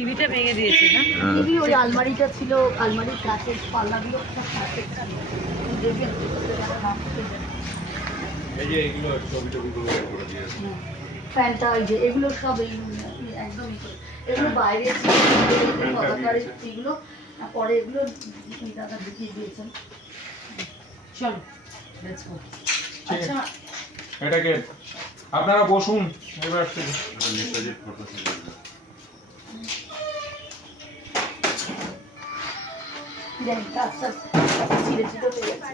টিভিটা ভেঙে দিয়েছে না? টিভি ওই আলমারিটা ছিল, আলমারির কাছের পাল্লাগুলো সব কাছে দেখবেন। এই যে এগুলো ছবি-টবিগুলো করে দিয়েছে। ফ্যানটা ওই যে এগুলো সব একদমই এগুলো বাইরে এগুলো পরে এগুলো দাদা ঢুকিয়ে দিয়েছেন। চলো লেটস গো। আচ্ছা এটাকে আপনারা বসুন এবার থেকে। জানি কাজটা ছিঁড়ে ছিঁড়ে হয়ে গেছে।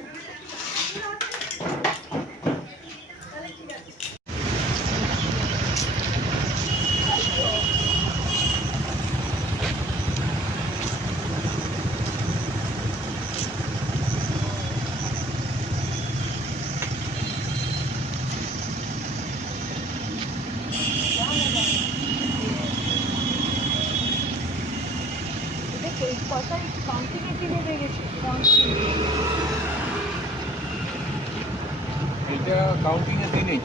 এইটা কাউন্টিং এর দিনেই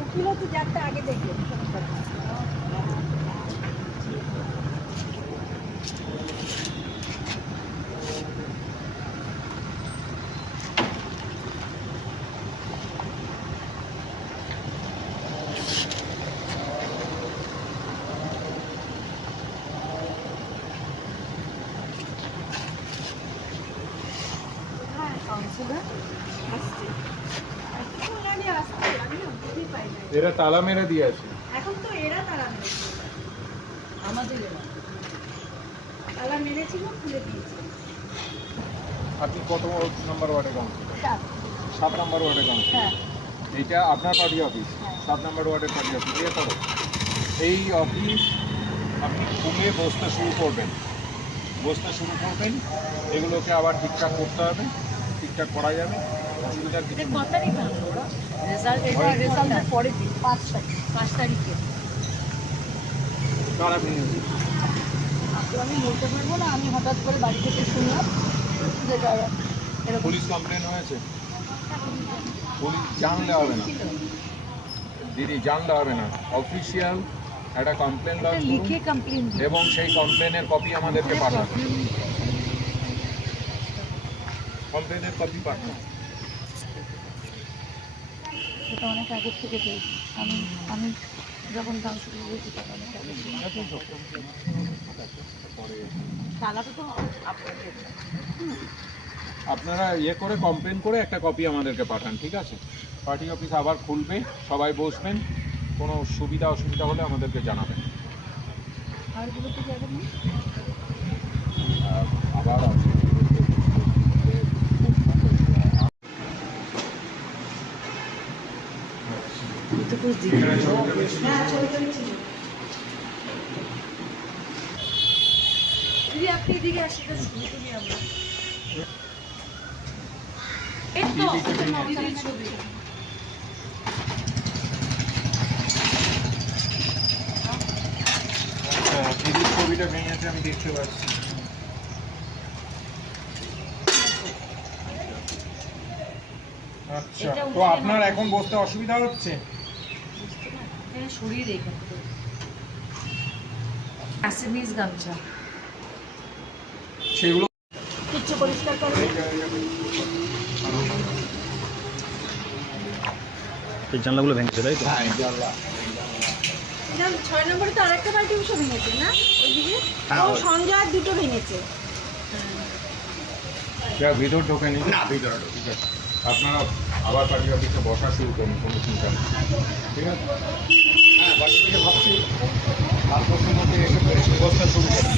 উকিল হচ্ছে যারটা আগে দেখবেন। এরা তালা মেরে দিয়ে আছে। এখন তো এরা তালা মেরেছে, আমাদের তালা মেরেছিল, খুলে দিয়েছে। আপনি কত নাম্বার ওয়ার্ডে কাউন্সিলর? 7 নাম্বার ওয়ার্ডে কাউন্সিলর। হ্যাঁ এইটা আপনার পার্টি অফিস, 7 নাম্বার ওয়ার্ডের পার্টি অফিস। এরপরে এই অফিস আপনি খুলে বসতে শুরু করবেন, এগুলোকে আবার ঠিকঠাক করতে হবে, ঠিকঠাক করা যাবে, অসুবিধার কিছু নেই। কত তারিখ হবে ওরা? রেজাল্টের পরে দিন 5 তারিখে। কারা ভেঙেছে? আমি বলতে পারবো না, আমি হঠাৎ করে বাড়ি থেকে শুনলাম যে এরকম পুলিশ কমপ্লেন হয়েছে? পুলিশ জানলে হবে না দিদি, জানলে হবে না। অফিসিয়াল একটা কমপ্লেন লজ লিখে কমপ্লেন দিন। এবং সেই কমপ্লেনের কপি আমাদেরকে পাঠান। কমপ্লেনের কপি পাঠান। সেটা অনেক আগের থেকে পেয়েছি। আমি যখন কাউন্সিল হয়েছি তখন অনেক আগে তালাটা তো আপনাদের। আপনারা ইয়ে করে কমপ্লেন করে একটা কপি আমাদেরকে পাঠান, ঠিক আছে? পার্টি অফিস আবার খুলবে, সবাই বসবেন, কোনো সুবিধা অসুবিধা হলে আমাদেরকে জানাবেন। আর গুলো তো যাবে না। আবার আছে দিদি আপনি এদিকে আসেন, ছবি আমরা ছবি দিদির ছবিটা ভেঙেছে, আমি দেখতে পাচ্ছি। আচ্ছা, তো আপনার এখন বসতে অসুবিধা হচ্ছে? সরিয়ে রেখে অ্যাসেমিস গামছা সেগুলো কিচ্ছু পরিষ্কার করবে। এই জানলাগুলো ভেঙেছে তাই তো? হ্যাঁ, জানলা। 6 নম্বরে তো আরেকটা বাড়ি অংশ ভেঙেছে না ওইদিকে? ও সঞ্জয় দুটো ভেঙেছে। ভিতর ঢোকেনি না, ভিতরে ঠিক আছে। আপনারা আবার পার্টি অফিসে বসা শুরু করুন, কোনো চিন্তা নেই, ঠিক আছে? হ্যাঁ, পার্টি অফিসে ভাবছি 5 মধ্যে এসে বসতে শুরু করুন।